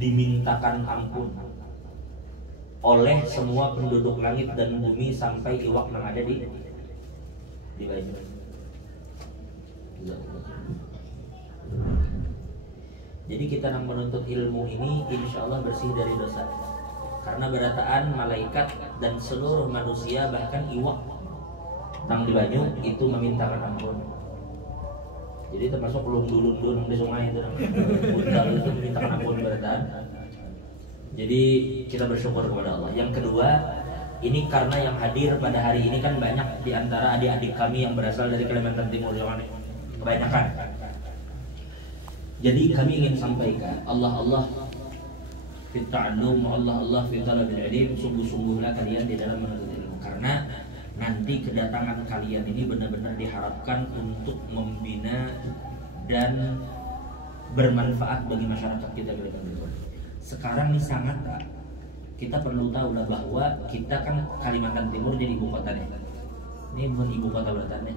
dimintakan ampun oleh semua penduduk langit dan bumi sampai iwak yang ada di baju. Jadi kita yang menuntut ilmu ini insya Allah bersih dari dosa, karena berataan malaikat dan seluruh manusia bahkan iwak nang di banyu itu memintakan ampun. Jadi termasuk lundul-lundul di sungai itu, undal itu memintakan ampun berataan. Jadi kita bersyukur kepada Allah. Yang kedua, ini karena yang hadir pada hari ini kan banyak di antara adik-adik kami yang berasal dari Kalimantan Timur, kebanyakan. Jadi kami ingin sampaikan, Allah fit ta'allum, Allah fit talabil ilm, sungguh-sungguhlah kalian di dalam menuntut ilmu, karena nanti kedatangan kalian ini benar-benar diharapkan untuk membina dan bermanfaat bagi masyarakat kita ke depan. Sekarang ini sangat kita perlu tahu lah bahwa kita kan Kalimantan Timur jadi ibu kota nih. Ini bukan ibu kota berarti.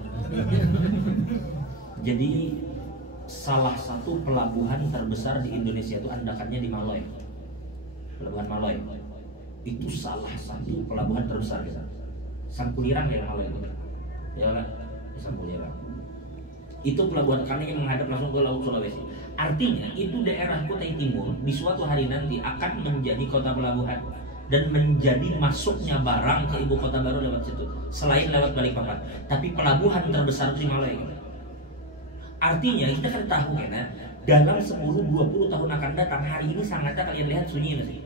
Jadi salah satu pelabuhan terbesar di Indonesia itu andakannya di Maloy. Pelabuhan Maloy. Itu salah satu pelabuhan terbesar di sana. Sangkulirang ya Maloy itu. Ya kan? Sangkulirang. Itu pelabuhan kami yang menghadap langsung ke Laut Sulawesi. Artinya itu daerah Kutai Timur di suatu hari nanti akan menjadi kota pelabuhan dan menjadi masuknya barang ke ibu kota baru lewat situ, selain lewat Balikpapan. Tapi pelabuhan terbesar di Malaya. Artinya kita kan tahu kan, dalam 10-20 tahun akan datang, hari ini sangatnya kalian lihat sunyi nggak sih?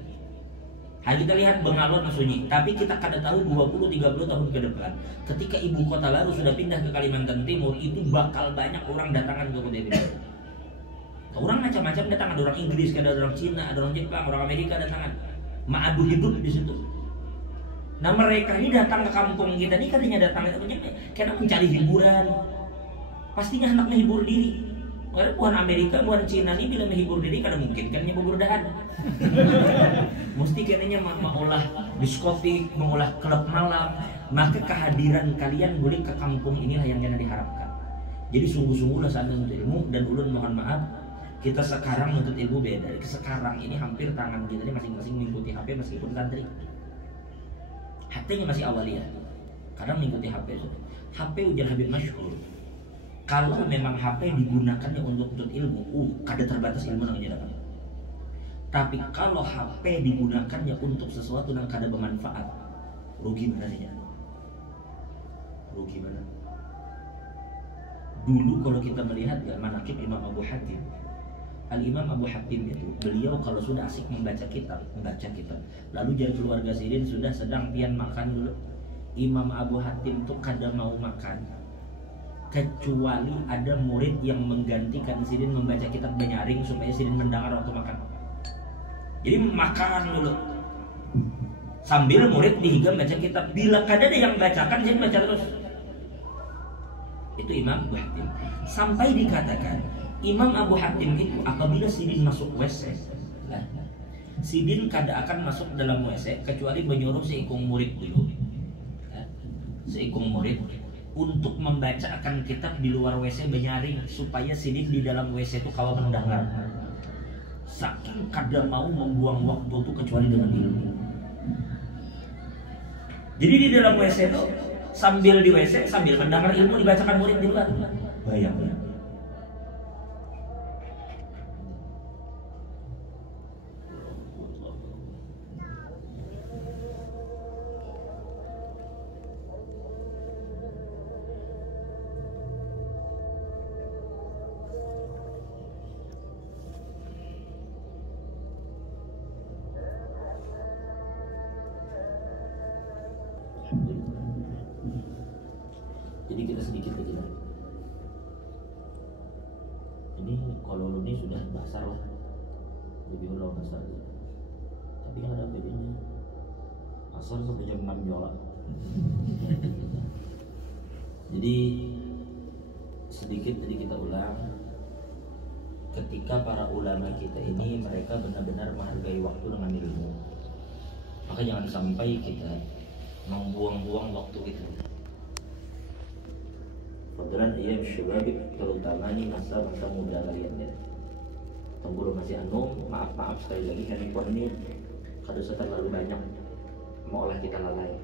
Hari kita lihat Bengalon sunyi, tapi kita kada tahu 20-30 tahun ke depan, ketika ibu kota baru sudah pindah ke Kalimantan Timur, itu bakal banyak orang datangan ke Kutai Timur. Orang macam-macam datangan, ada orang Inggris, ada orang Cina, ada orang Jepang, orang Amerika datangan, ma'adu hidup di situ. Nah mereka ini datang ke kampung kita ini katanya datang karena mencari hiburan. Pastinya hendak menghibur diri. Karena bukan Amerika, bukan Cina ini bila menghibur diri kada mungkin kan nyebuburdahan. Mesti katanya mengolah diskotik, mengolah klub malam. Maka kehadiran kalian boleh ke kampung inilah yang jangan diharapkan. Jadi sungguh-sungguhlah saat menuntut ilmu, dan ulun mohon maaf, kita sekarang menuntut ilmu beda. Sekarang ini hampir tangan kita ini masing-masing mengikuti HP meskipun santri. HP-nya masih awaliyah. Kadang mengikuti HP. HP ujar Habib masyhur. Kalau memang HP digunakannya untuk menuntut ilmu, kada terbatas ilmu namanya dapat. Tapi kalau HP digunakannya untuk sesuatu yang kada bermanfaat, rugi mana dia? Rugi mana? Dulu kalau kita melihat ya manaqib Imam Abu Hatim, Al-Imam Abu Hatim itu beliau kalau sudah asik membaca kitab, lalu jadi keluarga Sirin sudah sedang pian makan dulu, Imam Abu Hatim itu kada mau makan kecuali ada murid yang menggantikan Sirin membaca kitab benyaring supaya Sirin mendengar waktu makan. Jadi makan dulu sambil murid dihigam baca kitab. Bila kada ada yang bacakan, Sirin baca terus. Itu Imam Abu Hatim. Sampai dikatakan Imam Abu Hatim itu apabila Sidin masuk WC, Sidin kada akan masuk dalam WC kecuali menyuruh seikung murid dulu, seikung murid untuk membacakan kitab di luar WC benyaring supaya Sidin di dalam WC itu kawan mendengar. Saking kada mau membuang waktu itu kecuali dengan ilmu. Jadi di dalam WC itu sambil di WC sambil mendengar ilmu dibacakan murid di luar. Bayangkan. Jadi kita sedikit aja. Ini kalau ini sudah basar lah, lebih ulang basar. Tapi yang ada bedanya asar sampai jam 6 jola. Jadi sedikit tadi kita ulang. Ketika para ulama kita ini mereka benar-benar menghargai waktu dengan ilmu, maka jangan sampai kita membuang-buang waktu itu. Fadlan ayam syabab, terutama nih masa-masa muda kalian ya. Atau guru masih maaf sekali lagi, handphone ini kadang terlalu banyak mengolah kita lalai.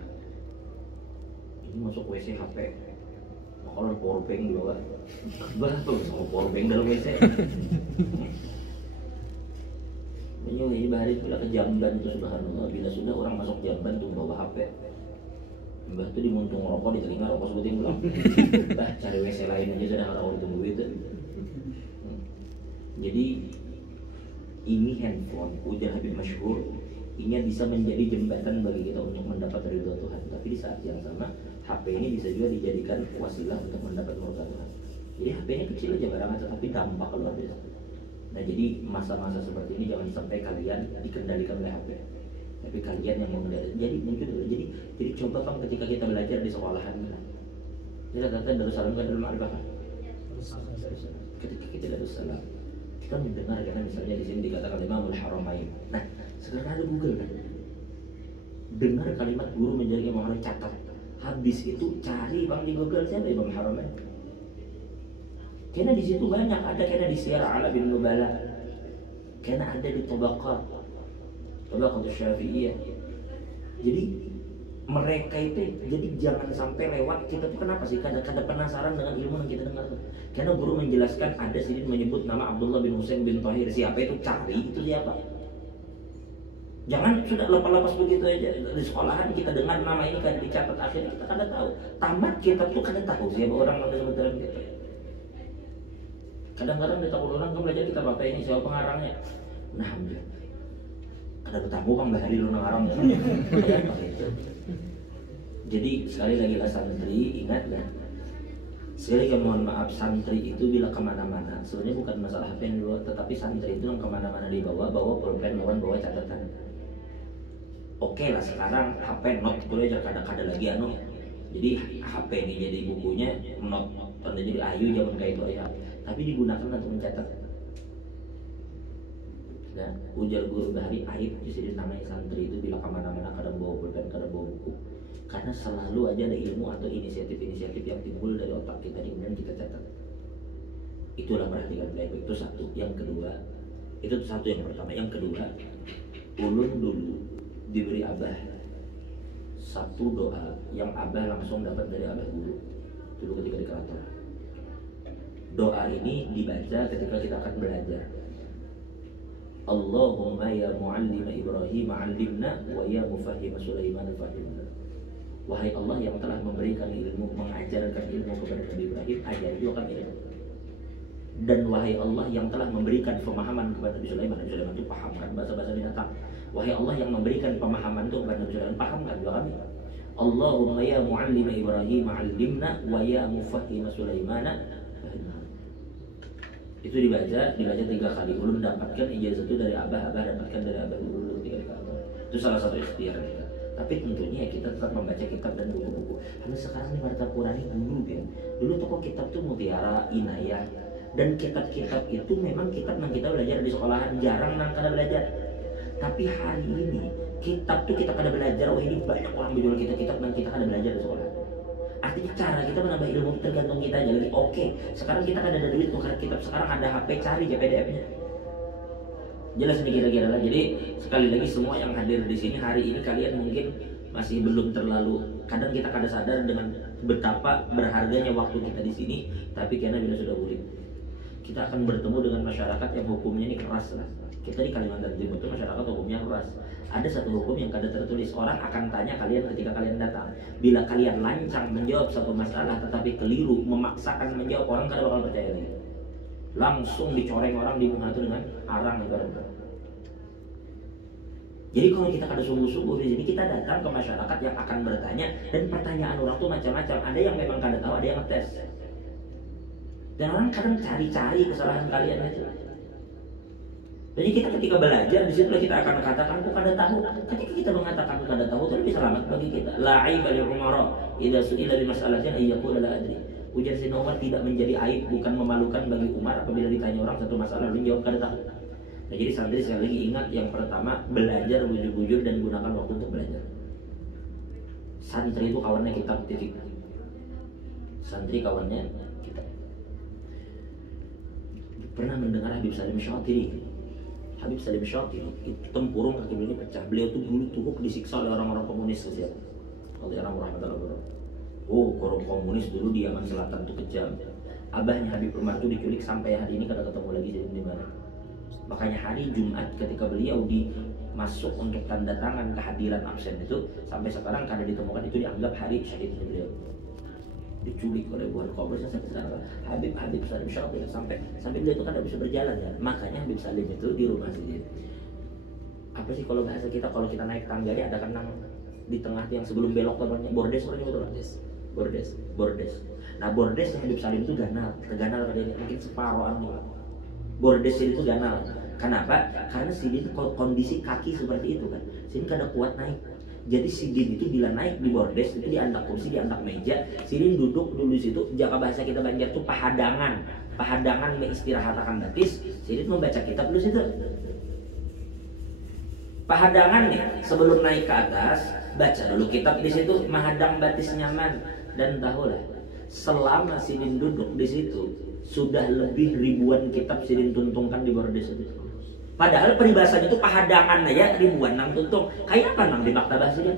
Ini masuk WC HP, kalau powerbank juga betul sama powerbank dalam WC. Ini bahari bila ke Jamban itu subhanallah, bila sudah orang masuk Jamban tuh bawa HP, mbah tuh dimuntung rokok di telinga, rokok sebutin pulang. Bah cari WC lain aja sudah orang ditunggu itu. Jadi ini handphone, ujar Habib Masyhur, ini bisa menjadi jembatan bagi kita untuk mendapat ridho Tuhan. Tapi di saat yang sama, HP ini bisa juga dijadikan wasilah untuk mendapat murka Tuhan. Jadi HP ini kecil aja barangnya, tetapi dampak luar biasa. Nah jadi masa-masa seperti ini jangan sampai kalian dikendalikan oleh HP, tapi kalian yang mengendalikan. Jadi mungkin jadi coba bang, ketika kita belajar di sekolahan kita kata Darussalam kan dalam Ma'rifah. Ketika kita Darussalam, kita mendengar karena misalnya di sini dikatakan Imamul Haramain. Nah sekarang ada Google kan, dengar kalimat guru menjadi Imam Haramain, catat. Habis itu cari bang di Google siapa Imam Haramain. Karena di situ banyak ada, karena di Syiar A'lam Nubala, karena ada di Tabaqat Syafi'iyah. Jadi mereka itu, jadi jangan sampai lewat. Kita tuh kenapa sih kadang-kadang penasaran dengan ilmu yang kita dengar tuh? Karena guru menjelaskan, ada sini menyebut nama Abdullah bin Husain bin Thahir. Siapa itu? Cari itu siapa. Jangan sudah lepas-lepas begitu aja. Di sekolahan kita dengar nama ini kan dicatat, akhirnya kita kada tahu. Tamat kitab tuh kada tahu siapa orang yang sebenarnya kita. Kadang-kadang kita ulang ke belajar kita bapak ini siapa pengarangnya. Nah, kada bertamu bang bahari lu ngarang. Jadi sekali lagi lah santri, ingat ya. Sekali lagi mohon maaf, santri itu bila kemana-mana sebenarnya bukan masalah HP yang dulu, tetapi santri itu yang kemana-mana dibawa, bawa pulpen, bawa catatan. Oke lah sekarang HP note itu aja kadang-kadang lagi jadi HP ini jadi bukunya note, tanda jadi ayu zaman kayak itu ya. Tapi digunakan untuk mencatat. Nah, ujar guru Bahari, aib di sini namanya santri itu bila kemana-mana kadang bawa pulpen, kadang bawa buku. Karena selalu aja ada ilmu atau inisiatif-inisiatif yang timbul dari otak kita kemudian kita catat. Itulah perhatikan baik-baik, itu satu. Yang kedua, itu satu yang pertama. Yang kedua, ulun dulu diberi abah satu doa yang abah langsung dapat dari abah dulu ketika di keraton. Doa ini dibaca ketika kita akan belajar. Allahumma ya muallim Ibrahim allimna wa ya mufahhim Sulaiman fahimna. Wahai Allah yang telah memberikan ilmu, mengajarkan ilmu kepada Nabi Ibrahim, ajari juga kami ilmu. Dan wahai Allah yang telah memberikan pemahaman kepada Nabi Sulaiman itu pahamkan bahasa-bahasa binatang. Wahai Allah yang memberikan pemahaman itu kepada Nabi Sulaiman, pahamkan juga kami. Allahumma ya muallim Ibrahim allimna wa ya mufahhim Sulaiman. Itu dibaca 3 kali. Ulun dapatkan ijazah itu dari abah dapatkan dari abah dulu 3 kali. Itu salah satu ikhtiar kita. Tapi tentunya kita tetap membaca kitab dan buku-buku. Karena sekarang ini Marta Qurani dulu kan. Dulu toko kitab tuh Mutiara, Inayah. Dan kitab-kitab itu memang kitab yang kita belajar di sekolahan, jarang kita belajar. Tapi hari ini kitab tuh kita kada belajar. Oh ini banyak orang menjual kitab dan kita kada belajar di sekolah. Artinya cara kita menambah ilmu tergantung kita aja lagi. Oke, sekarang kita kada ada duit tukar kitab, sekarang ada HP, cari aja PDF-nya. Jelas nih kira-kira lah. Jadi sekali lagi semua yang hadir di sini hari ini kalian mungkin masih belum terlalu, kadang kita kada sadar dengan betapa berharganya waktu kita di sini. Tapi karena bila sudah bulik, kita akan bertemu dengan masyarakat yang hukumnya ini keras lah. Kita di Kalimantan Timur itu masyarakat hukumnya keras. Ada satu hukum yang kada tertulis. Orang akan tanya kalian ketika kalian datang. Bila kalian lancang menjawab satu masalah tetapi keliru, memaksakan menjawab, orang kada bakal percaya lagi. Langsung dicoreng orang di muka itu dengan arang ibaratnya. Jadi kalau kita kada sungguh-sungguh di sini, kita datang ke masyarakat yang akan bertanya, dan pertanyaan orang tuh macam-macam. Ada yang memang kada tahu, ada yang ngetes. Dan orang kadang cari-cari kesalahan kalian itu. Jadi kita ketika belajar di situ kita akan katakan aku kada tahu. Ketika kita mengatakan aku kada tahu, itu lebih selamat bagi kita. La aiba li umara idza su'ila bi mas'alatin ay yaqula la adri. Ujar Sayyidina Umar, tidak menjadi aib, bukan memalukan bagi Umar apabila ditanya orang satu masalah lalu jawab kada tahu. Nah, jadi santri sekali lagi ingat, yang pertama belajar bujur-bujur dan gunakan waktu untuk belajar. Santri itu kawannya kitab, titik. Santri kawannya kitab. Pernah mendengar Habib Salim Syatiri? Habib Salim Syauqi itu tempurung kaki beliau ini pecah. Beliau tuh dulu tuhuk disiksa oleh orang-orang komunis ya. Oleh orang rahmatullah wabarakatuh. Oh, orang komunis dulu di Yaman Selatan tuh kejam. Abahnya Habib Umar tuh diculik sampai hari ini kada ketemu lagi di mana. Makanya hari Jumat ketika beliau masuk untuk tanda tangan kehadiran absen itu sampai sekarang kada ditemukan, itu dianggap hari syahidnya beliau. Diculik oleh buah komunis sampai sekarang. Habib Salim Syauqi sampai beliau itu kada bisa berjalan ya. Makanya Habib Salim itu di rumah sendiri. Apa sih kalau bahasa kita, kalau kita naik tangga ya ada kenang di tengah yang sebelum belok namanya bordes, bordes. Nah bordes yang Habib Salim itu ganal katanya, mungkin separuh bordes itu ganal. Kenapa? Karena Sidin kondisi kaki seperti itu kan, Sidin kada kuat naik. Jadi Sidin itu bila naik di bordes itu di andak kursi, di andak meja, Sidin duduk dulu di situ. Jika bahasa kita Banjar tuh pahadangan mengistirahatkan batis. Sidin membaca kitab dulu situ. Pahadangan nih, sebelum naik ke atas, baca dulu kitab di situ, mahadang batis nyaman. Dan tahulah, selama Sidin duduk di situ, sudah lebih ribuan kitab Sidin tuntungkan di bordes itu. Padahal peribahasanya itu pahadangan aja ribuan nang tuntung. Kayak apa nang di maktabah Sidin?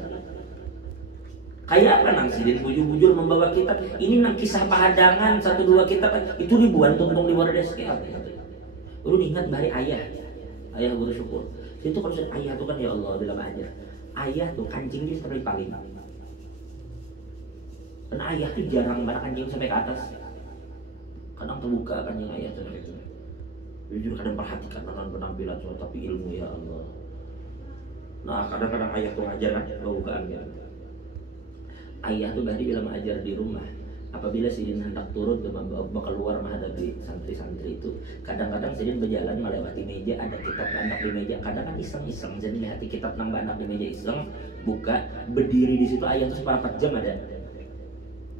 Kayak apa nang Sidin bujur-bujur membawa kitab? Ini nang kisah pahadangan 1-2 kitab itu ribuan tuntung di bordes kayak apa? Lu ingat bari ayah guru syukur. Itu kalau sudah ayah tuh kan ya Allah dalam aja. Ayah tuh kancingnya seperti paling. Karena ayah tuh jarang banget kancing sampai ke atas. Kadang terbuka kancing ayah tuh itu. Jujur kadang perhatikan penampilan soal tapi ilmu ya Allah. Nah kadang-kadang ayah tuh ngajar kan bukaan gitu. Ayah tuh tadi bila mengajar di rumah, apabila Sidin hendak turun bakal keluar menghadapi santri-santri itu, kadang-kadang Sidin berjalan melewati meja, ada kitab anak di meja, kadang kan iseng-iseng jadi melewati kitab nang anak di meja iseng, buka, berdiri di situ ayah tuh seperempat jam ada.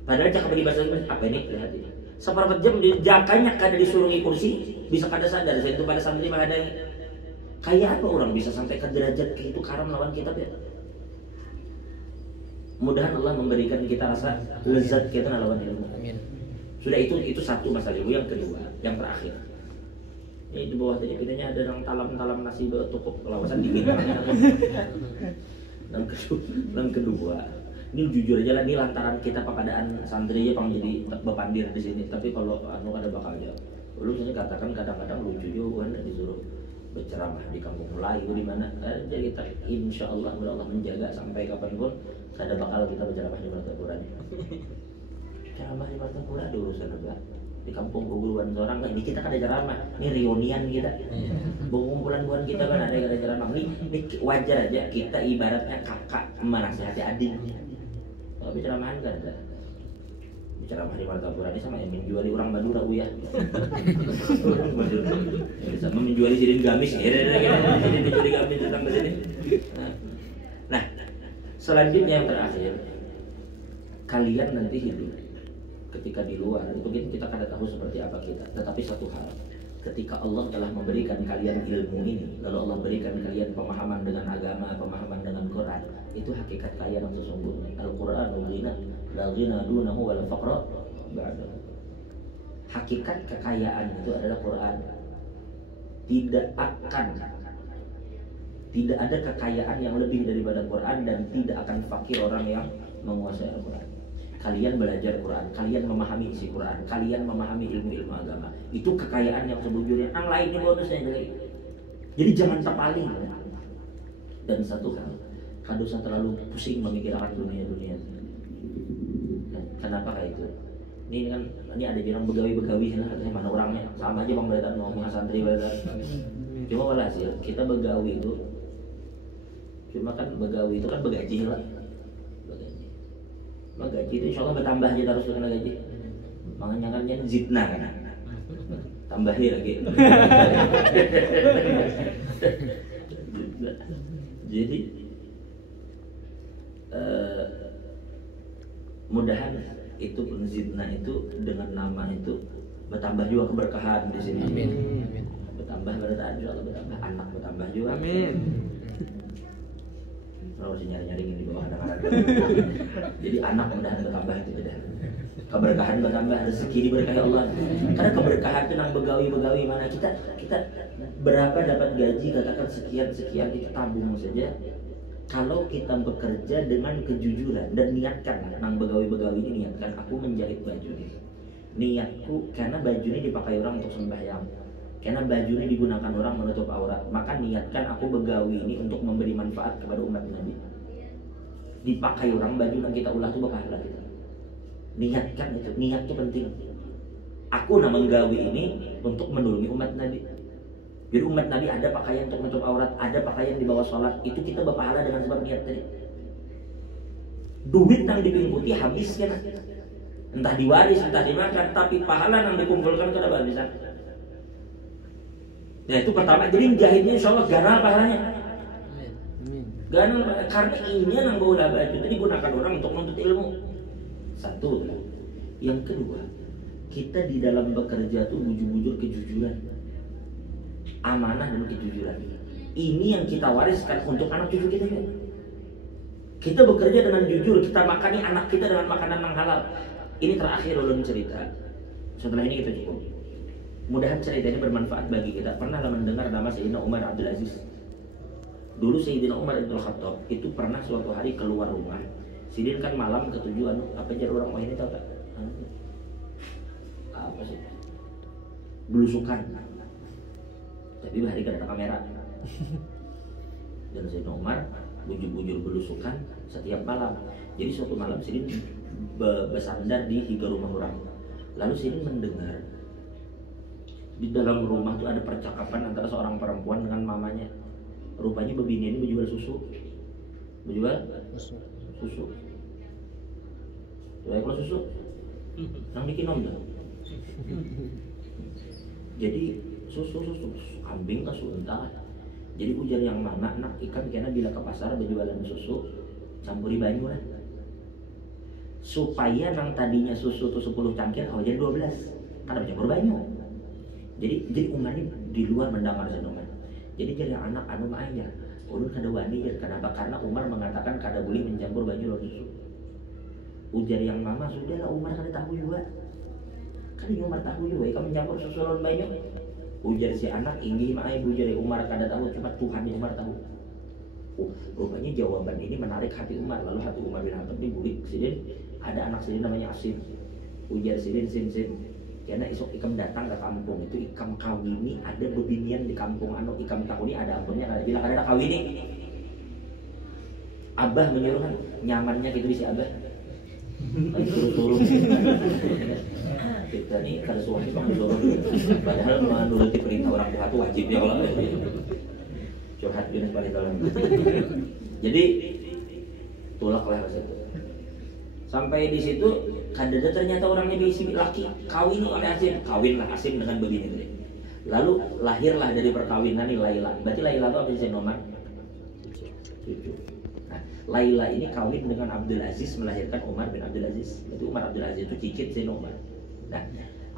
Padahal cakap bagi bahasa apa ini lihat ini. Seperempat jam jakanya kada disuruh kursi, bisa kada sadar. Saya itu pada santri malah ada kayak apa orang bisa sampai ke derajat itu karam lawan kitab ya. Mudahan Allah memberikan kita rasa lezat kita lawan ilmu. Amin. Sudah itu satu masalah ilmu. Yang kedua, yang terakhir. Ini di bawah tadi kitanya ada yang talam nasi tukuk lawasan dingin. Dan kedua, ini jujur aja lah, ini lantaran kita keadaan santri ya pang jadi bepandir di sini. Tapi kalau anu ada bakalnya, lu misalnya katakan kadang-kadang lucu juga kan disuruh berceramah di kampung Melayu di mana. Jadi kita insya Allah Allah menjaga sampai kapanpun ada bakal kita berceramah di Martapura. Ceramah di Martapura ada urusan apa? Di kampung perguruan seorang ini kita kan ada ceramah. Ini reunian kita. Kumpulan kita kan ada ceramah. Ini wajar aja kita ibaratnya kakak menasihati adik. Kalau berceramahan kan ada. Berceramah di Martapura ini sama yang menjuali orang Madura ya. Sama menjuali Sidin Gamis. Sidin menjuali Gamis datang ke sini. Nah, selanjutnya yang terakhir, kalian nanti hidup ketika di luar itu kita kada tahu seperti apa kita. Tetapi satu hal, ketika Allah telah memberikan kalian ilmu ini, lalu Allah berikan kalian pemahaman dengan agama, pemahaman dengan Quran, itu hakikat kalian yang sesungguhnya. Al-Quran la ghina dunahu wal faqra ba'dahu. Hakikat kekayaan itu adalah Quran. Tidak ada kekayaan yang lebih daripada Quran, dan tidak akan fakir orang yang menguasai Al-Quran. Kalian belajar Quran, kalian memahami isi Quran, kalian memahami ilmu-ilmu agama, itu kekayaan yang sebujurnya. Yang lainnya bonusnya jadi jangan terpaling. Dan satu hal, kada usah terlalu pusing memikirkan dunia. Nah, kenapa kayak itu? Ini kan ada bilang begawi lah, mana orangnya sama aja bang berita ngomong santri berita. Cuma walhasil kita begawi itu, begawi itu kan begaji lah. Gaji itu insya Allah bertambah aja terus dengan gaji. Makanya kan zidna kan, tambahin lagi. Jadi mudahan itu zidna itu dengan nama itu bertambah juga keberkahan di sini. Amin. Bertambah berkah, insya Allah bertambah, anak bertambah juga. Amin. Kalau harus nyari-nyari di bawah anak-anak. Jadi anak mudahan bertambah itu tidak. Keberkahan bertambah, rezeki diberkahi Allah. Karena keberkahan itu nang begawi mana kita kita berapa dapat gaji, katakan sekian kita tabung saja. Kalau kita bekerja dengan kejujuran dan niatkan, nang begawi-begawi ini niatkan, aku menjahit baju ini. Niatku karena baju ini dipakai orang untuk sembahyang, karena baju ini digunakan orang menutup aurat, maka niatkan aku begawi ini untuk memberi manfaat kepada umat Nabi. Dipakai orang baju yang kita ulah itu berpahala kita. Niatkan itu, niat itu penting. Aku nama menggawi ini untuk menolongi umat Nabi. Jadi umat Nabi ada pakaian untuk menutup aurat, ada pakaian di bawah sholat, itu kita berpahala dengan sebab niat tadi. Duit yang dipingkuti habis kan, entah diwaris, entah dimakan, tapi pahala yang dikumpulkan itu ada habisan. Nah itu pertama, jadi jahitnya insya Allah ganal pahalanya. Ganal, karena ini yang bawa baju itu digunakan orang untuk menuntut ilmu. Satu, yang kedua, kita di dalam bekerja tuh bujur-bujur kejujuran, amanah dan kejujuran. Ini yang kita wariskan untuk anak cucu kita juga. Kita bekerja dengan jujur, kita makani anak kita dengan makanan yang halal. Ini terakhir ulun cerita. Setelah ini kita cukup. Mudahan cerita ini bermanfaat bagi kita. Pernah mendengar nama Sayyidina Umar Abdul Aziz? Dulu Sayyidina Umar Ibn Khattab itu pernah suatu hari keluar rumah. Sidin kan malam ketujuan, apa jadi orang wah ini tahu tak? Apa sih? Belusukan. Tapi hari kada ada kamera. Dan Sayyidina Umar bujur-bujur belusukan setiap malam. Jadi suatu malam Sidin bersandar di tiga rumah orang. Lalu Sidin mendengar di dalam rumah tuh ada percakapan antara seorang perempuan dengan mamanya. Rupanya bebini ini menjual susu. Menjual susu. Jual kalau susu nang bikin om dah. Jadi susu kambing ke unta. Jadi ujar yang mana nak ikan karena bila ke pasar berjualan susu campuri banyu lah. Supaya nang tadinya susu tuh 10 cangkir kalau jadi 12. Karena bercampur banyu. Jadi Umar ini di luar mendengar Umar. Jadi jadi anak anu aja. Ulun kada wani ya. Kenapa? Karena Umar mengatakan kada boleh mencampur banyu lawan susu. Ujar yang mama sudahlah Umar kada tahu juga. Kan Umar tahu juga kamu mencampur susu lawan banyu. Ujar si anak inggi mah ibu jadi Umar kada tahu, cuma Tuhan yang Umar tahu. Rupanya jawaban ini menarik hati Umar. Lalu hati Umar bin Khattab dibulik. Sidin ada anak Sidin namanya Asim. Ujar Sidin Sin. Karena isok ikam datang ke kampung itu ikam kawini ada bebinian di kampung anu ikam tahu ini ada ampunnya ada bilang ada kawini. Abah menyuruh kan nyamannya gitu si Abah. Turun. Kita nih kada suami bang dorong. Padahal menuruti perintah orang tua itu wajibnya kalau curhat jenis pada dalam. Jadi tolaklah bahasa itu. Sampai di situ kadang ternyata orangnya diisi laki kawin oleh Asim, kawinlah Asim dengan bebini itu. Lalu lahirlah dari perkawinan ini Laila. Berarti Laila itu apa sih nomor? Cucu. Nah, Laila ini kawin dengan Abdul Aziz melahirkan Umar bin Abdul Aziz. Berarti Umar Abdul Aziz itu cicit Sayyidina Umar. Nah,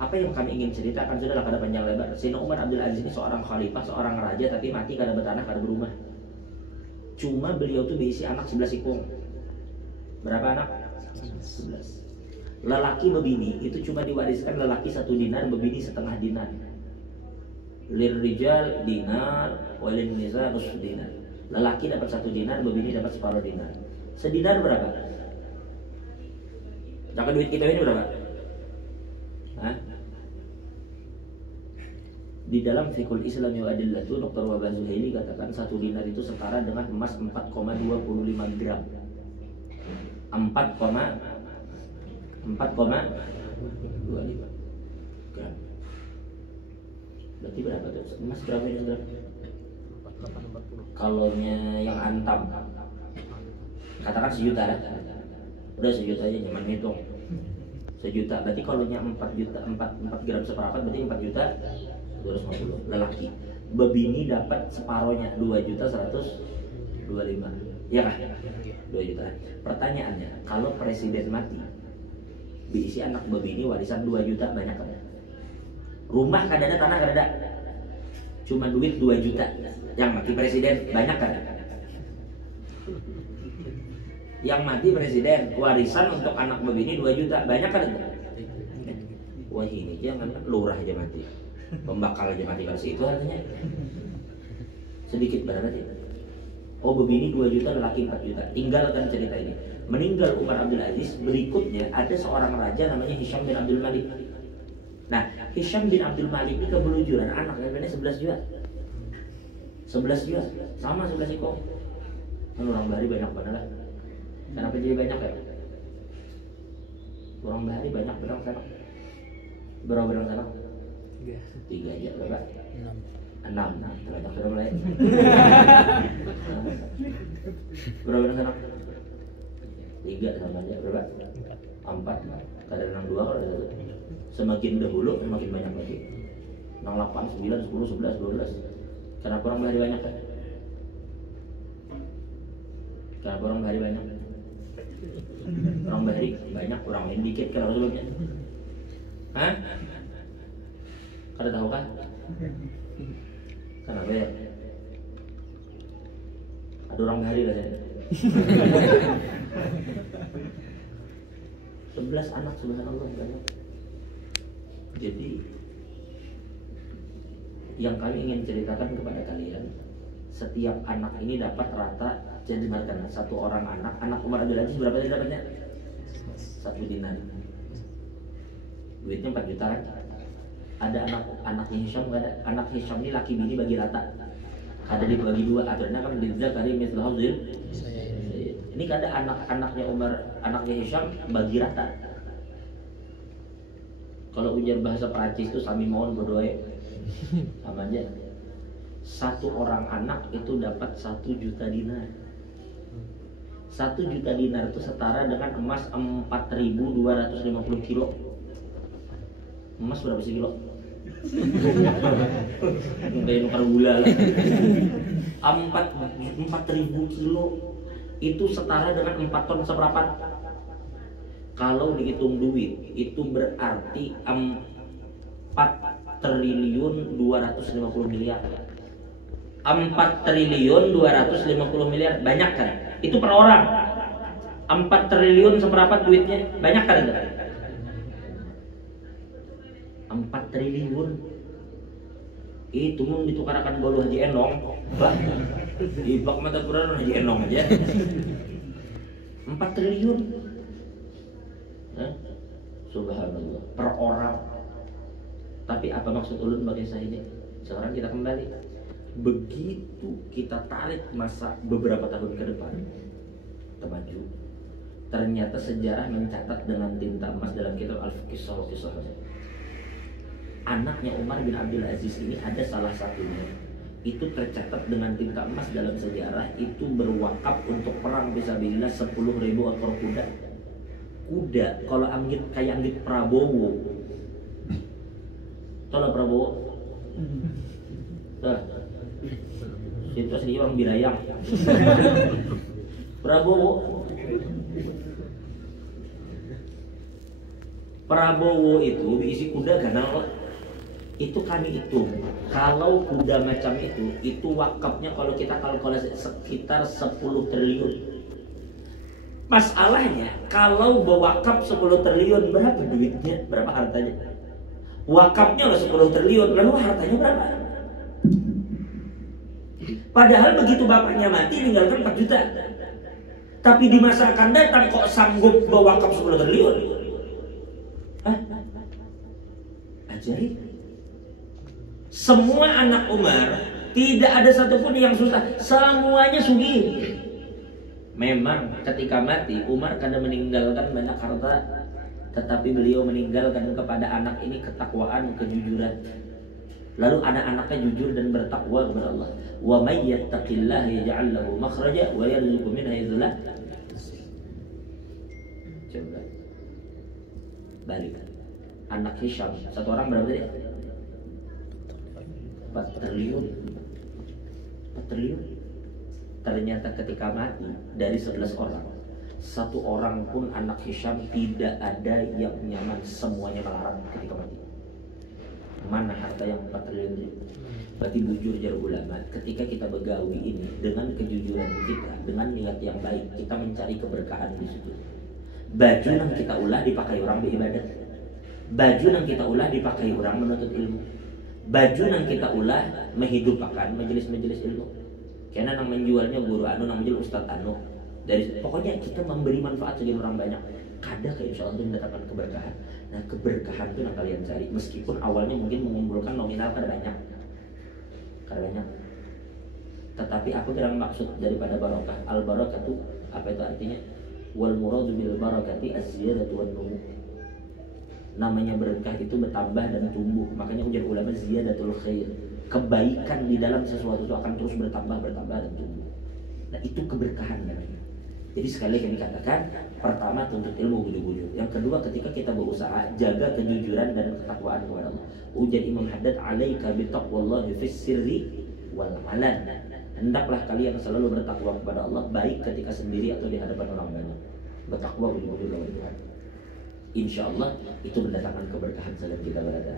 apa yang kami ingin ceritakan sudah kada panjang lebar. Sayyidina Umar Abdul Aziz ini seorang khalifah, seorang raja tapi mati kada bertanah, kada berumah. Cuma beliau tuh diisi anak 11 ikung. Berapa anak? 11. Lelaki bebini itu cuma diwariskan lelaki 1 dinar, bebini setengah dinar. Lirrijal dinar, walin nisa nusf dinar. Lelaki dapat 1 dinar, bebini dapat separuh dinar. Sedinar berapa? Jangan duit kita ini berapa? Hah? Di dalam Fiqhul Islam wa Adillatu, Dr. Wahbah Zuhaili katakan 1 dinar itu setara dengan emas 4,25 gram. 4,25 gram. Berarti berapa tuh? Emas berapa ini gram? 4,840. Kalaunya yang antam katakan 1 juta lah. Udah 1 juta aja nyaman hitung. 1 juta. Berarti kalaunya 4 juta 4 gram seperempat berarti 4 juta 250 lelaki. Bebini dapat separohnya 2 juta 125. Iya kah? 2 juta. Pertanyaannya, kalau presiden mati, diisi anak bebini warisan 2 juta banyak kan? Rumah kada ada, tanah kada ada. Cuma duit 2 juta. Yang mati presiden banyak kan? Yang mati presiden, warisan untuk anak bebini 2 juta banyak kan? Wah ini jangan lurah aja mati. Pembakal aja mati kalau itu artinya sedikit berarti. Oh begini 2 juta, lelaki 4 juta. Tinggalkan cerita ini. Meninggal Umar Abdul Aziz, berikutnya ada seorang raja namanya Hisham bin Abdul Malik. Nah, Hisham bin Abdul Malik ini kebelujuran anaknya 11 juta. 11 juta, sama 11 ekor. Kan orang Bahari banyak banget lah. Kenapa jadi banyak ya? Orang Bahari banyak berang sana. Berapa berang sana? 3 aja berapa? 6. Ternyata sudah mulai. Berapa berang sana? 3 sama aja berapa? 4. Kadang 6 2 kalau ada 1. Semakin dahulu semakin banyak lagi. 6 8 9 10 11 12. Kenapa orang Bahari banyak kan? Kenapa orang Bahari banyak? Orang Bahari banyak, orang lain dikit. Kenapa sebabnya? Hah? Kada tahu kan? Kenapa ya? Ada orang Bahari katanya. 11 anak subhanallah banyak. Jadi yang kami ingin ceritakan kepada kalian, setiap anak ini dapat rata, jadi dengarkan, satu orang anak Umar Abdul Aziz berapa dia dapatnya? 1 dinar. Duitnya 4 juta kan? Ada anaknya Hisham, nggak ada. Anak Hisham ini laki bini bagi rata. Ada dibagi 2, akhirnya kan lidzakari mithlu hadzil. Ini kan ada anaknya Umar, anaknya Hisham bagi rata. Kalau ujar bahasa Prancis itu sami mohon berdoa sama aja. Satu orang anak itu dapat 1 juta dinar. 1 juta dinar itu setara dengan emas 4.250 kilo. Emas berapa sih kilo? Kayak nukar gula lah. 4.000 kilo itu setara dengan 4 ton seperempat. Kalau dihitung duit itu berarti 4.250 miliar. 4.250 miliar banyak kan? Itu per orang. 4 triliun seperempat duitnya banyak kan itu? 4 triliun itu mau ditukarakan golu Haji Enong, bah, ibak mata Quran Haji Enong aja. 4 triliun, subhanallah per orang. Tapi apa maksud ulun bagi saya ini? Sekarang kita kembali. Begitu kita tarik masa beberapa tahun ke depan, kita maju. Ternyata sejarah mencatat dengan tinta emas dalam kitab Al-Qisah. Anaknya Umar bin Abdul Aziz ini ada salah satunya itu tercatat dengan tinta emas dalam sejarah, itu berwakaf untuk perang fisabilillah 10.000 ekor kuda. Kuda kalau anggit kayak anggit Prabowo. Tahu lah Prabowo? Situasi orang Birayang. Prabowo itu diisi kuda ganal. Itu kami hitung, kalau kuda macam itu wakafnya kalau kita kalkulasi sekitar 10 triliun. Masalahnya kalau berwakaf 10 triliun berapa duitnya, berapa hartanya? Wakafnya lah 10 triliun, lalu hartanya berapa? Padahal begitu bapaknya mati tinggalkan 4 juta. Tapi di masa akan datang kok sanggup berwakaf 10 triliun? Ajaib. Semua anak Umar tidak ada satupun yang susah, semuanya sugih. Memang ketika mati Umar kadang meninggalkan banyak harta, tetapi beliau meninggalkan kepada anak ini ketakwaan, kejujuran. Lalu anak-anaknya jujur dan bertakwa kepada Allah. Wa may yattaqillaha yaj'al lahu makhraja wa yarzuqhu min haitsu la yahtasib. Coba balik. Anak Hisham satu orang berapa tadi? 4 triliun. Ternyata ketika mati dari 11 orang, satu orang pun anak Hisham tidak ada yang nyaman, semuanya melarat ketika mati. Mana harta yang 4 triliun itu? Berarti bujur jar ulama, ketika kita begawi ini dengan kejujuran kita, dengan niat yang baik, kita mencari keberkahan di situ. Baju yang kita ulah dipakai orang beribadat. Baju yang kita ulah dipakai orang menuntut ilmu. baju yang kita ulah menghidupkan majelis-majelis ilmu. Karena yang menjualnya guru anu, yang menjual ustad anu. Dari pokoknya kita memberi manfaat bagi orang banyak. Kadang ke insya Allah itu mendatangkan keberkahan. Nah keberkahan itu yang kalian cari. Meskipun awalnya mungkin mengumpulkan nominal kada banyak. Tetapi apa yang maksud daripada barokah? Al barokah itu apa itu artinya? Wal muradu bil barakati az-ziyadatu wan numu. Namanya berkah itu bertambah dan tumbuh. Makanya ujar ulama ziyadatul khair. Kebaikan di dalam sesuatu itu akan terus bertambah dan tumbuh. Nah itu keberkahan namanya. Jadi sekali lagi dikatakan, pertama tuntut ilmu bujur-bujur. Yang kedua ketika kita berusaha jaga kejujuran dan ketakwaan kepada Allah. Ujar Imam Haddad alaika bitaqwallahi fis sirri wal alan. Hendaklah kalian selalu bertakwa kepada Allah baik ketika sendiri atau di hadapan orang banyak. Bertakwa bujur-bujur kepada Tuhan. Insya Allah itu mendatangkan keberkahan selama kita berada.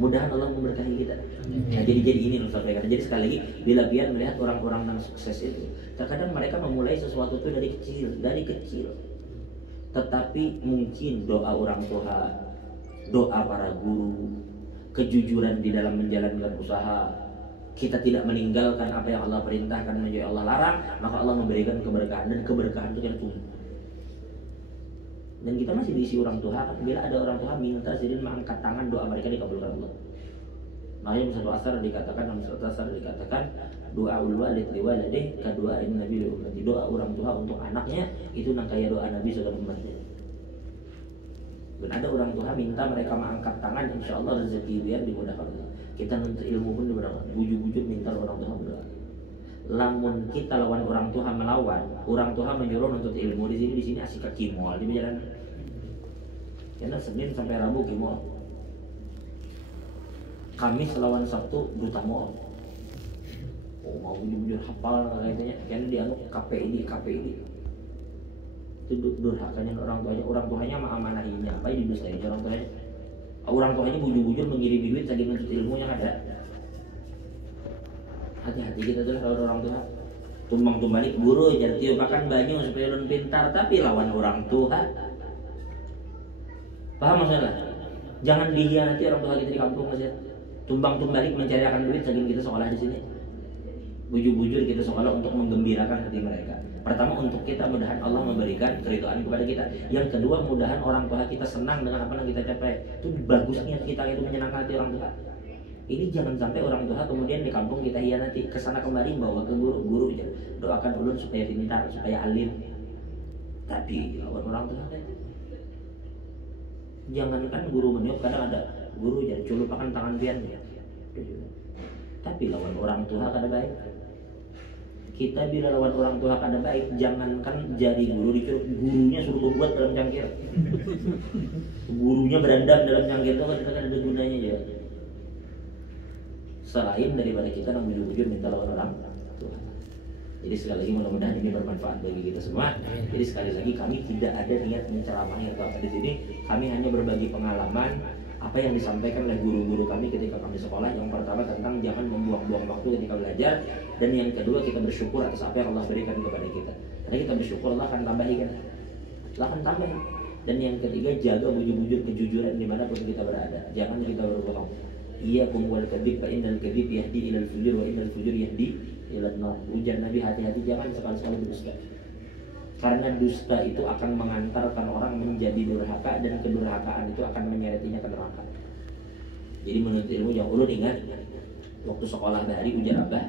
Mudahan Allah memberkahi kita. Nah, jadi ini loh saudara. Jadi sekali lagi bila pian melihat orang-orang yang sukses itu, terkadang mereka memulai sesuatu itu dari kecil. Tetapi mungkin doa orang tua, doa para guru, kejujuran di dalam menjalankan usaha, kita tidak meninggalkan apa yang Allah perintahkan dan yang Allah larang, maka Allah memberikan keberkahan dan keberkahan itu yang tumbuh. Dan kita masih diisi orang tua kan, bila ada orang tua minta jadi mengangkat tangan doa mereka dikabulkan Allah. Makanya satu asar dikatakan doa walid liwalidih kedua ini Nabi ummati. Doa orang tua untuk anaknya itu nang kayak doa Nabi saudara umatnya. Dan ada orang tua minta mereka mengangkat tangan, insya Allah rezeki biar dimudahkan. Kita nuntut ilmu pun dimudahkan. Bujur-bujur minta orang tua berdoa. Lamun kita lawan orang tua melawan, orang tua menyuruh nuntut ilmu di sini asik ke kimol di jalan. Karena Senin sampai Rabu kimol. Kamis lawan Sabtu duta mall. Oh mau bujur-bujur hafal kayaknya, karena dia KPI. Itu durhakanya orang tuanya mah amanahinya apa ya didustain orang tuanya bujur-bujur mengirimi duit lagi nuntut ilmu yang ada. Hati-hati kita tuh kalau orang tua tumbang balik guru jadi tiupakan banyu supaya ulun pintar, tapi lawan orang tua. Paham maksudnya? Jangan dihianati orang tua kita di kampung aja. Tumbang balik mencari akan duit lagi kita sekolah di sini. Bujur-bujur kita sekolah untuk menggembirakan hati mereka. Pertama untuk kita mudahan Allah memberikan keridhaan kepada kita. Yang kedua mudahan orang tua kita senang dengan apa yang kita capai. Itu bagusnya kita itu menyenangkan hati orang tua. Ini jangan sampai orang tua kemudian di kampung kita hianati, kesana kemari bawa ke guru aja. Doakan ulun supaya pintar, supaya alim. Tapi lawan orang tua kan. Jangankan guru meniup, kadang ada guru jadi culupakan tangan pian. Tapi lawan orang tua kada baik. Kita bila lawan orang tua kada baik, jangankan jadi guru diculup, gurunya suruh berbuat dalam cangkir. Gurunya berendam dalam cangkir itu kan ada gunanya ya. Selain daripada kita yang bujur-bujur minta lawan orang Tuhan. Jadi sekali lagi mudah-mudahan ini bermanfaat bagi kita semua. Jadi sekali lagi kami tidak ada niat menceramahi atau apa di sini. Kami hanya berbagi pengalaman apa yang disampaikan oleh guru-guru kami ketika kami sekolah. Yang pertama tentang jangan membuang-buang waktu ketika belajar, dan yang kedua kita bersyukur atas apa yang Allah berikan kepada kita. Karena kita bersyukur Allah akan tambahi kan. Allah akan tambahi. Dan yang ketiga jaga bujur-bujur kejujuran dimanapun kita berada. Jangan kita berbohong. Iyyakum wal kadzib fa innal kadzib yahdi ilal fujur wa innal fujur yahdi ilan nar. Ujar Nabi hati-hati jangan sekali-sekali berdusta. Karena dusta itu akan mengantarkan orang menjadi durhaka, dan kedurhakaan itu akan menyeretinya ke neraka. Jadi menurut ilmu yang ulun ingat waktu sekolah dari ujar Abah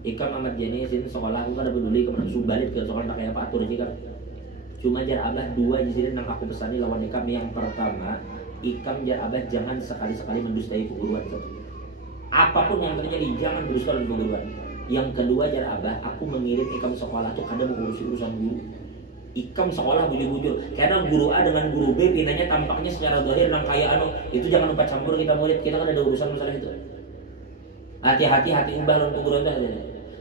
Ikam Ahmad Janisin sekolah aku kada peduli kemudian subalik ke sekolah pakai apa atur aja kan. Cuma jar Abah dua jadi nang aku pesani lawan Ikam. Yang pertama Ikam jar Abah jangan sekali-sekali mendustai perguruan. Apapun yang terjadi jangan berdusta dengan perguruan. Yang kedua jar Abah aku mengirim Ikam sekolah tuh kadang mengurusi urusan guru. Ikam sekolah bujur-bujur karena guru A dengan guru B pinanya tampaknya secara zahir nang kaya itu jangan lupa campur kita murid. Kita kan ada urusan masalah itu. Hati-hati ubah lawan perguruan itu.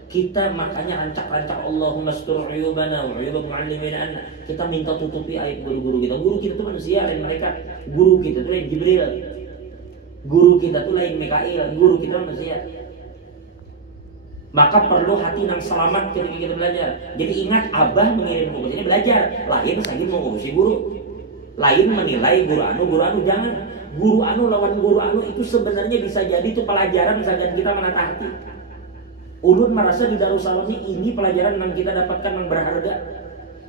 Kita makanya rancak-rancak Allahumma astur uyubana wa uyuba muallimina anna. Kita minta tutupi aib guru-guru kita. Guru kita itu manusia lain mereka. Guru kita itu lain Jibril. Guru kita itu lain Mikail. Guru kita manusia. Maka perlu hati yang selamat ketika kita belajar. Jadi ingat Abah mengirim buku ini belajar. Lain lagi mau ngurusi guru. Lain menilai guru anu jangan. Guru anu lawan guru anu itu sebenarnya bisa jadi itu pelajaran misalkan kita menata hati. Ulun merasa di Darussalam ini pelajaran yang kita dapatkan yang berharga,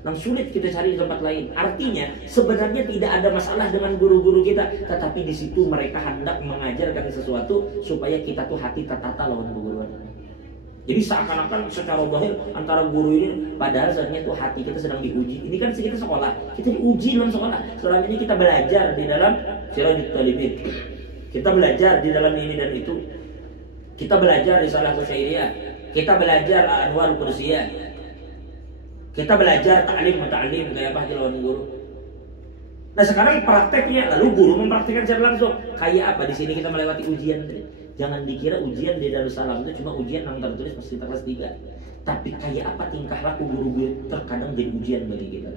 yang sulit kita cari di tempat lain. Artinya sebenarnya tidak ada masalah dengan guru-guru kita, tetapi di situ mereka hendak mengajarkan sesuatu supaya kita tuh hati tertata lawan guru. Jadi seakan-akan secara zahir antara guru ini, padahal sebenarnya tuh hati kita sedang diuji. Ini kan kita sekolah, kita diuji dalam sekolah. Selama ini kita belajar di dalam Sirajul Talibin, kita belajar di dalam ini dan itu. Kita belajar risalah Qusyairiyah, kita belajar Anwar Qudsiyah, kita belajar ta'lim kayak apa lawan guru. Nah sekarang prakteknya, lalu guru mempraktikkan secara langsung. Kayak apa di sini kita melewati ujian? Jangan dikira ujian di Darussalam itu cuma ujian yang tertulis pas kita kelas 3. Tapi kayak apa tingkah laku guru terkadang jadi ujian bagi kita.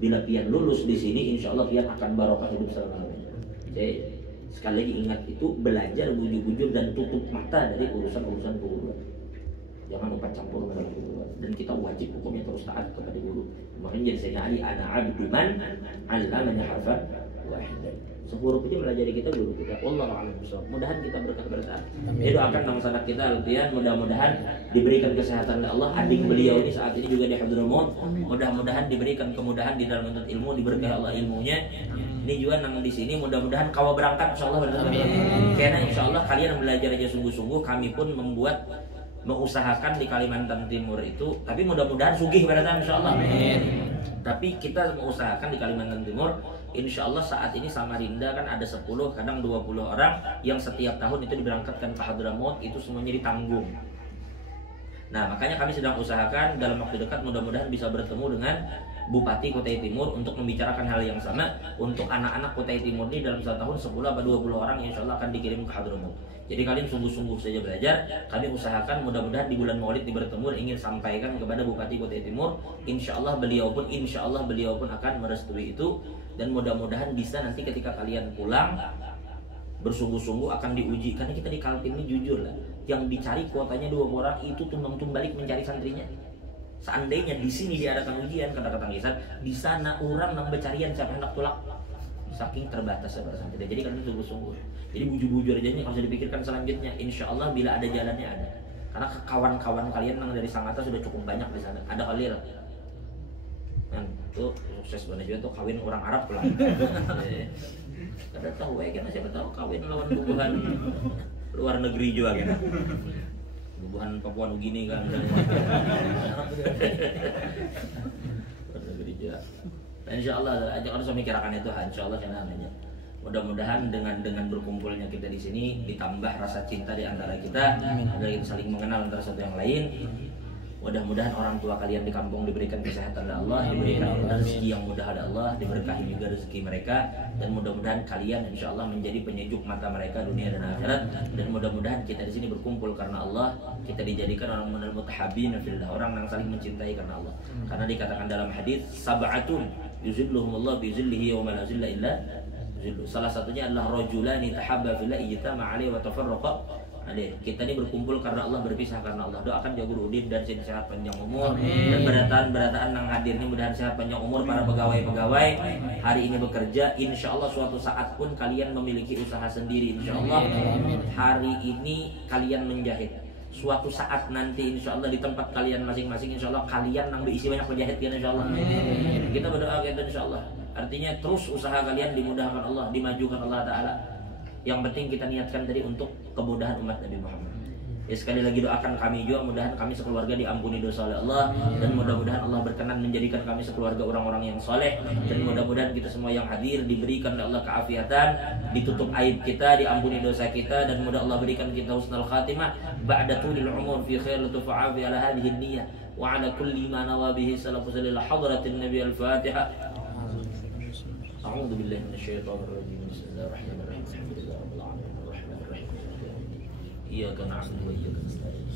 Bila pian lulus di sini, insya Allah pian akan barokah hidup selama-lamanya. Jadi sekali lagi ingat itu, belajar bujur-bujur dan tutup mata dari urusan-urusan keguruan. Jangan lupa campur dengan keguruan. Dan kita wajib hukumnya terus taat kepada guru. Makanya jadi Sayyidina Ali, ana abdu man 'allamani harfan wahidan. Sehuruf itu melajari kita guru kita. Wallahu a'lam bishawab. Mudahan kita berkah berkah. Ya doakan nama sanak kita Alfian, mudah-mudahan diberikan kesehatan oleh Allah. Adik beliau ini saat ini juga di Hadramaut. Mudah-mudahan diberikan kemudahan di dalam menuntut ilmu, diberkahi Allah ilmunya. Ini juga nang di sini mudah-mudahan kawa berangkat insyaallah benar. Karena insyaallah kalian belajar aja sungguh-sungguh, kami pun mengusahakan di Kalimantan Timur itu, tapi mudah-mudahan sugih berarti insyaallah. Amin. Tapi kita mengusahakan di Kalimantan Timur, insyaallah saat ini Samarinda kan ada 10, kadang 20 orang yang setiap tahun itu diberangkatkan ke Hadramaut, itu semuanya ditanggung. Nah, makanya kami sedang usahakan dalam waktu dekat mudah-mudahan bisa bertemu dengan Bupati Kutai Timur untuk membicarakan hal yang sama. Untuk anak-anak Kutai Timur ini dalam satu tahun 10 atau 20 orang insya Allah akan dikirim ke Hadramaut. Jadi kalian sungguh-sungguh saja belajar. Kami usahakan mudah-mudahan di bulan Maulid bertemu dan ingin sampaikan kepada Bupati Kutai Timur. Insya Allah beliau pun akan merestui itu. Dan mudah-mudahan bisa nanti ketika kalian pulang bersungguh-sungguh akan diuji. Karena kita di Kaltim ini jujur lah, yang dicari kuotanya 20 orang itu tumbang balik mencari santrinya. Seandainya di sini diadakan ujian, kata-kata Ngisan, di sana orang nang becarian siapa hendak tulak, saking terbatas sahabat santri. Jadi kalian sungguh-sungguh. Jadi bujur-bujur aja nih kalau dipikirkan selanjutnya. Insya Allah bila ada jalannya ada. Karena kawan-kawan kalian yang dari Sangatta sudah cukup banyak di sana. Ada Khalil. Kan itu sukses banget juga tuh kawin orang Arab pulang. Kada tahu ya kan, siapa tahu kawin lawan bubuhan luar negeri juga kan. Bubuhan Papua Nugini kan. Insya Allah harus memikirkan itu. Insya Allah karena aja. Mudah-mudahan dengan berkumpulnya kita di sini ditambah rasa cinta di antara kita, agar kita saling mengenal antara satu yang lain. Mudah-mudahan orang tua kalian di kampung diberikan kesehatan oleh Allah, diberikan rezeki yang mudah oleh Allah, diberkahi juga rezeki mereka, dan mudah-mudahan kalian insya Allah menjadi penyejuk mata mereka dunia dan akhirat. Dan mudah-mudahan kita di sini berkumpul karena Allah, kita dijadikan orang minal mutahabbin fillah, orang yang saling mencintai karena Allah. Karena dikatakan dalam hadis, sab'atun yuzilluhumullah bi zillihi yawma la zilla illa zilluh. Salah satunya adalah rajulani tahabba fillah ijtama'a alaihi wa tafarraqa. Kita ini berkumpul karena Allah, berpisah karena Allah. Doakan jaga Udin dan sehat panjang umur. Amin. Dan berataan yang hadir ini mudah sehat panjang umur. Para pegawai-pegawai hari ini bekerja, insya Allah suatu saat pun kalian memiliki usaha sendiri. Insya Allah hari ini kalian menjahit. Suatu saat nanti insya Allah di tempat kalian masing-masing, insya Allah kalian yang diisi banyak penjahit kan, insya Allah. Kita berdoa gitu insya Allah. Artinya terus usaha kalian dimudahkan Allah, dimajukan Allah Ta'ala. Yang penting kita niatkan tadi untuk kemudahan umat Nabi Muhammad. Ya sekali lagi doakan kami juga, mudahan kami sekeluarga diampuni dosa oleh Allah, dan mudah-mudahan Allah berkenan menjadikan kami sekeluarga orang-orang yang soleh, dan mudah-mudahan kita semua yang hadir diberikan oleh Allah keafiatan, ditutup aib kita, diampuni dosa kita, dan mudah Allah berikan kita husnul khatimah ba'da tulil umur fi khair tufa'a ala hadhihi niyyah wa ala kulli ma nawa bihi salafus lil hadratin nabi al-Fatihah. A'udzu billahi minasyaitonir rajim. Bismillahirrahmanirrahim. إياك نعبد وإياك نستعين.